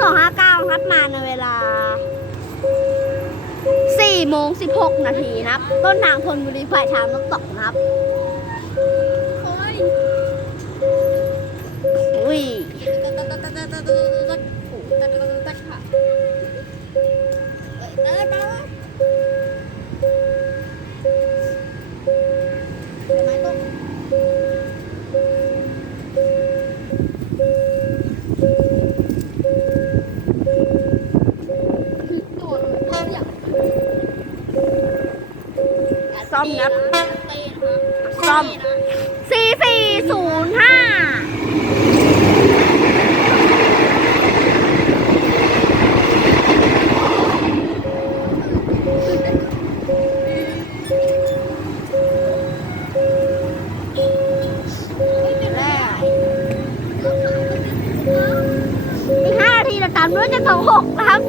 สองห้าเก้าครับมาในเวลาสี่โมงสิบหกนาทีนะครับ ต้นทางธนบุรีปลายทางน้ำตกนะครับอุ้ยไม้ต้น ซ่อมงัดซ่อมสี่สี่ศูนย์ห้าตามด้วยจะสองหกนะครับ